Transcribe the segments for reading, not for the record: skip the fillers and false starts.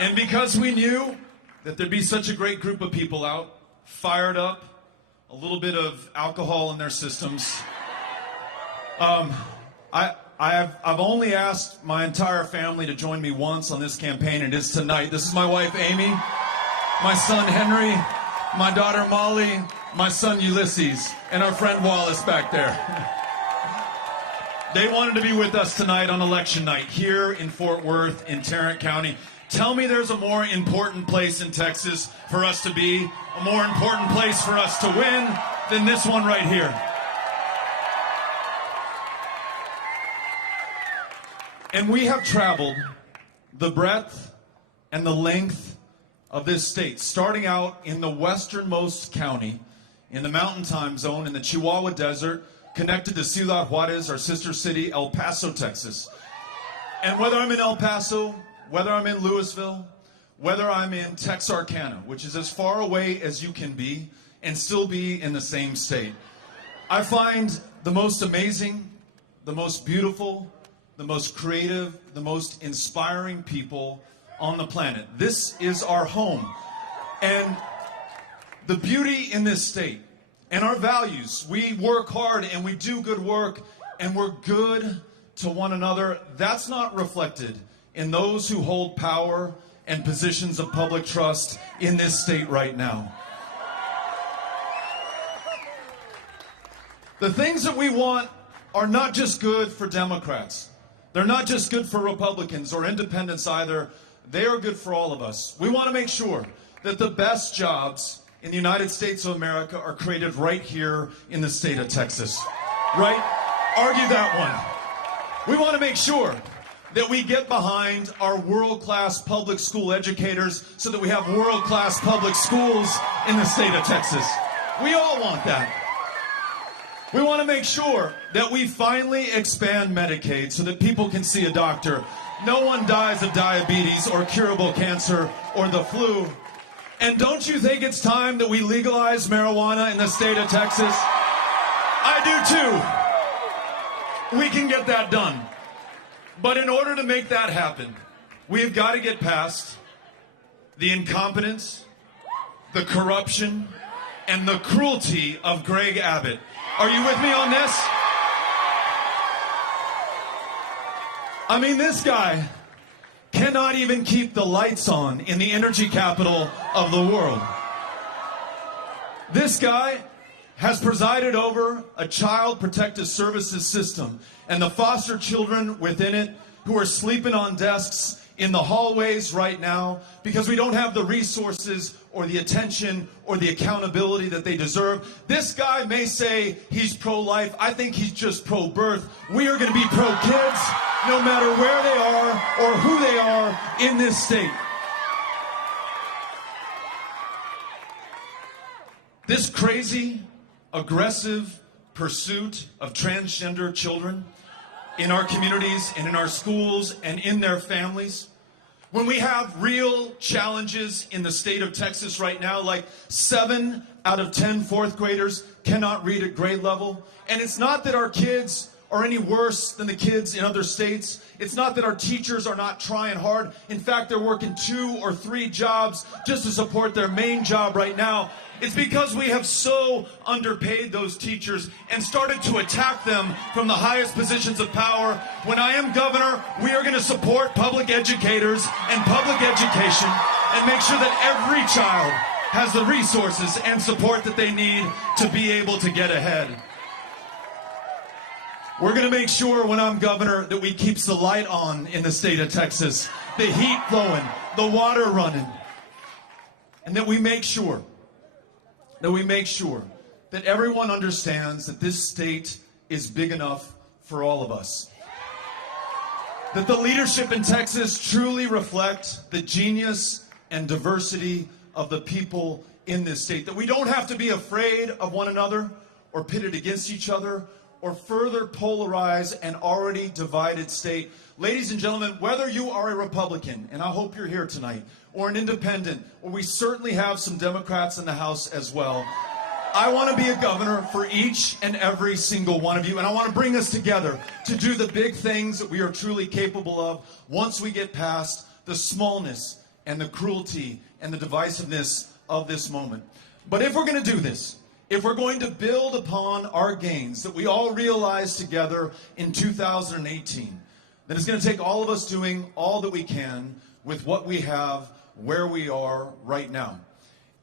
And because we knew that there'd be such a great group of people out, fired up, a little bit of alcohol in their systems, I've only asked my entire family to join me once on this campaign, and it's tonight. This is my wife, Amy, my son, Henry, my daughter, Molly, my son, Ulysses, and our friend Wallace back there. They wanted to be with us tonight on election night here in Fort Worth in Tarrant County. Tell me there's a more important place in Texas for us to be, a more important place for us to win than this one right here. And we have traveled the breadth and the length of this state, starting out in the westernmost county, in the mountain time zone, in the Chihuahua Desert, connected to Ciudad Juarez, our sister city, El Paso, Texas. And whether I'm in El Paso, whether I'm in Louisville, whether I'm in Texarkana, which is as far away as you can be and still be in the same state, I find the most amazing, the most beautiful, the most creative, the most inspiring people on the planet. This is our home. And the beauty in this state and our values, we work hard and we do good work and we're good to one another. That's not reflected in those who hold power and positions of public trust in this state right now. The things that we want are not just good for Democrats. They're not just good for Republicans or independents either. They are good for all of us. We want to make sure that the best jobs in the United States of America are created right here in the state of Texas. Right? Argue that one. We want to make sure that we get behind our world-class public school educators so that we have world-class public schools in the state of Texas. We all want that. We want to make sure that we finally expand Medicaid so that people can see a doctor. No one dies of diabetes or curable cancer or the flu. And don't you think it's time that we legalize marijuana in the state of Texas? I do too. We can get that done. But in order to make that happen, we've got to get past the incompetence, the corruption, and the cruelty of Greg Abbott. Are you with me on this? I mean, this guy cannot even keep the lights on in the energy capital of the world. This guy has presided over a child protective services system and the foster children within it who are sleeping on desks in the hallways right now because we don't have the resources or the attention or the accountability that they deserve. This guy may say he's pro-life. I think he's just pro-birth. We are going to be pro-kids no matter where they are or who they are in this state. This crazy, aggressive pursuit of transgender children in our communities and in our schools and in their families, when we have real challenges in the state of Texas right now, like 7 out of 10 fourth graders cannot read at grade level. And it's not that our kids are any worse than the kids in other states. It's not that our teachers are not trying hard. In fact, they're working 2 or 3 jobs just to support their main job right now. It's because we have so underpaid those teachers and started to attack them from the highest positions of power. When I am governor, we are going to support public educators and public education and make sure that every child has the resources and support that they need to be able to get ahead. We're going to make sure when I'm governor that we keep the light on in the state of Texas, the heat flowing, the water running, and that we make sure that everyone understands that this state is big enough for all of us. That the leadership in Texas truly reflect the genius and diversity of the people in this state. That we don't have to be afraid of one another or pitted against each other or further polarize an already divided state. Ladies and gentlemen, whether you are a Republican, and I hope you're here tonight, or an independent, or we certainly have some Democrats in the House as well, I want to be a governor for each and every single one of you, and I want to bring us together to do the big things that we are truly capable of once we get past the smallness and the cruelty and the divisiveness of this moment. But if we're going to do this, if we're going to build upon our gains that we all realized together in 2018, then it's going to take all of us doing all that we can with what we have, where we are right now.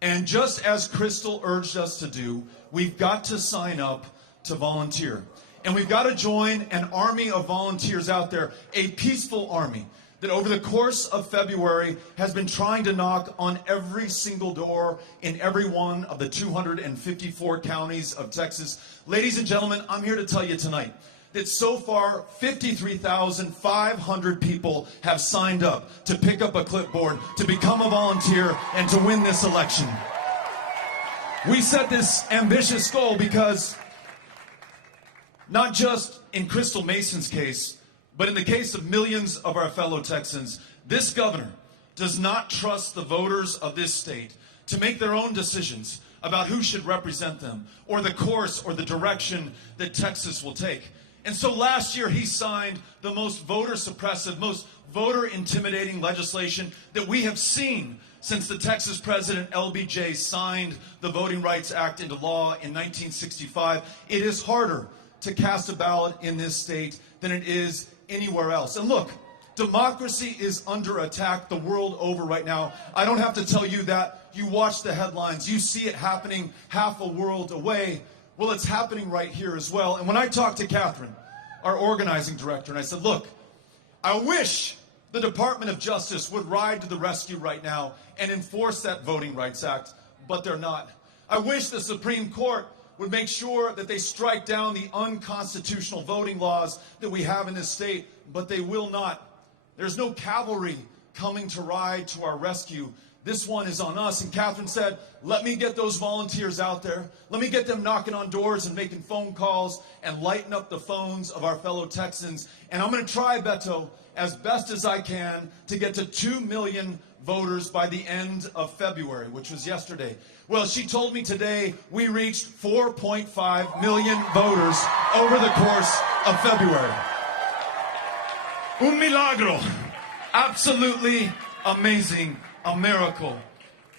And just as Crystal urged us to do, we've got to sign up to volunteer. And we've got to join an army of volunteers out there, a peaceful army that over the course of February has been trying to knock on every single door in every one of the 254 counties of Texas. Ladies and gentlemen, I'm here to tell you tonight that so far 53,500 people have signed up to pick up a clipboard, to become a volunteer, and to win this election. We set this ambitious goal because not just in Crystal Mason's case, but in the case of millions of our fellow Texans, this governor does not trust the voters of this state to make their own decisions about who should represent them or the course or the direction that Texas will take. And so last year he signed the most voter suppressive, most voter intimidating legislation that we have seen since the Texas president LBJ signed the Voting Rights Act into law in 1965. It is harder to cast a ballot in this state than it is anywhere else. And look, democracy is under attack the world over right now. I don't have to tell you that. You watch the headlines. You see it happening half a world away. Well, it's happening right here as well. And when I talked to Catherine, our organizing director, and I said, look, I wish the Department of Justice would ride to the rescue right now and enforce that Voting Rights Act, but they're not. I wish the Supreme Court would make sure that they strike down the unconstitutional voting laws that we have in this state, but they will not. There's no cavalry coming to ride to our rescue. This one is on us. And Catherine said, let me get those volunteers out there. Let me get them knocking on doors and making phone calls and lighting up the phones of our fellow Texans. And I'm going to try, Beto, as best as I can to get to 2 million voters by the end of February, which was yesterday. Well, she told me today we reached 4.5 million voters over the course of February. Un milagro. Absolutely amazing. A miracle.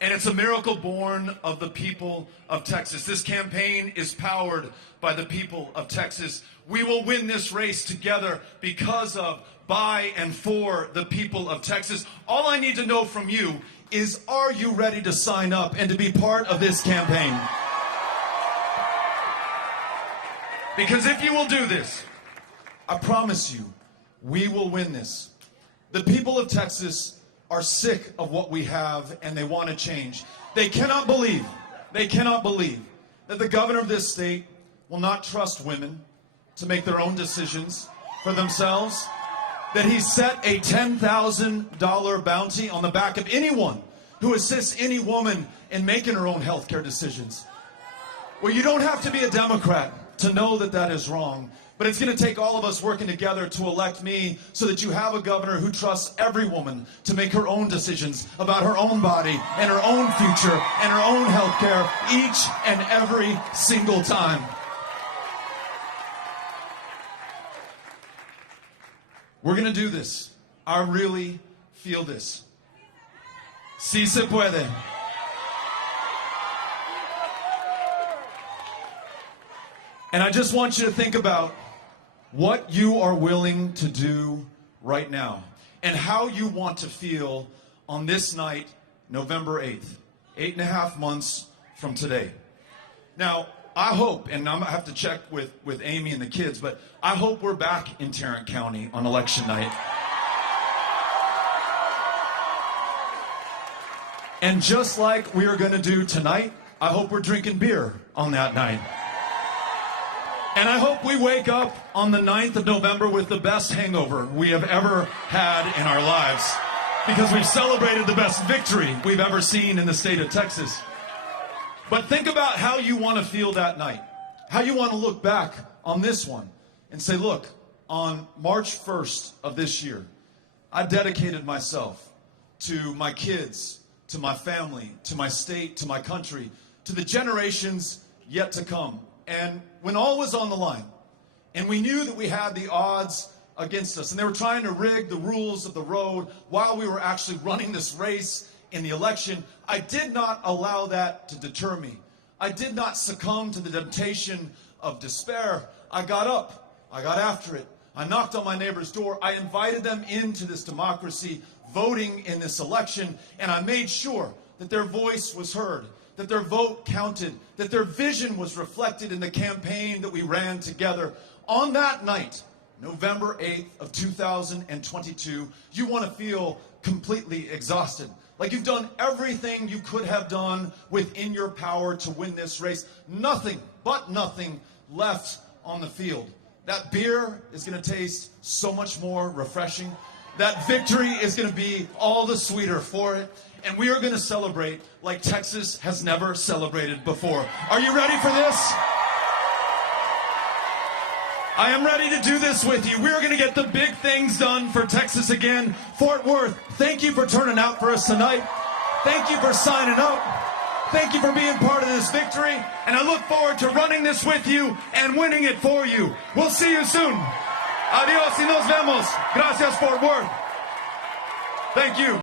And it's a miracle born of the people of Texas. This campaign is powered by the people of Texas. We will win this race together because of, by, and for the people of Texas. All I need to know from you is, are you ready to sign up and to be part of this campaign? Because if you will do this, I promise you, we will win this. The people of Texas are sick of what we have and they want to change. They cannot believe that the governor of this state will not trust women to make their own decisions for themselves, that he set a $10,000 bounty on the back of anyone who assists any woman in making her own health care decisions. Well, you don't have to be a Democrat to know that that is wrong. But it's going to take all of us working together to elect me so that you have a governor who trusts every woman to make her own decisions about her own body and her own future and her own health care each and every single time. We're going to do this. I really feel this. Sí se puede. And I just want you to think about what you are willing to do right now and how you want to feel on this night, November 8th, 8.5 months from today. Now, I hope, and I'm going to have to check with Amy and the kids, but I hope we're back in Tarrant County on election night. And just like we are going to do tonight, I hope we're drinking beer on that night. And I hope we wake up on the 9th of November with the best hangover we have ever had in our lives, because we've celebrated the best victory we've ever seen in the state of Texas. But think about how you want to feel that night, how you want to look back on this one and say, look, on March 1st of this year, I dedicated myself to my kids, to my family, to my state, to my country, to the generations yet to come. And when all was on the line, and we knew that we had the odds against us. And they were trying to rig the rules of the road while we were actually running this race in the election. I did not allow that to deter me. I did not succumb to the temptation of despair. I got up. I got after it. I knocked on my neighbor's door. I invited them into this democracy, voting in this election, and I made sure that their voice was heard, that their vote counted, that their vision was reflected in the campaign that we ran together. On that night, November 8th of 2022, you want to feel completely exhausted. Like you've done everything you could have done within your power to win this race. Nothing but nothing left on the field. That beer is going to taste so much more refreshing. That victory is going to be all the sweeter for it. And we are going to celebrate like Texas has never celebrated before. Are you ready for this? I am ready to do this with you. We're going to get the big things done for Texas again. Fort Worth, thank you for turning out for us tonight. Thank you for signing up. Thank you for being part of this victory. And I look forward to running this with you and winning it for you. We'll see you soon. Adios y nos vemos. Gracias, Fort Worth. Thank you.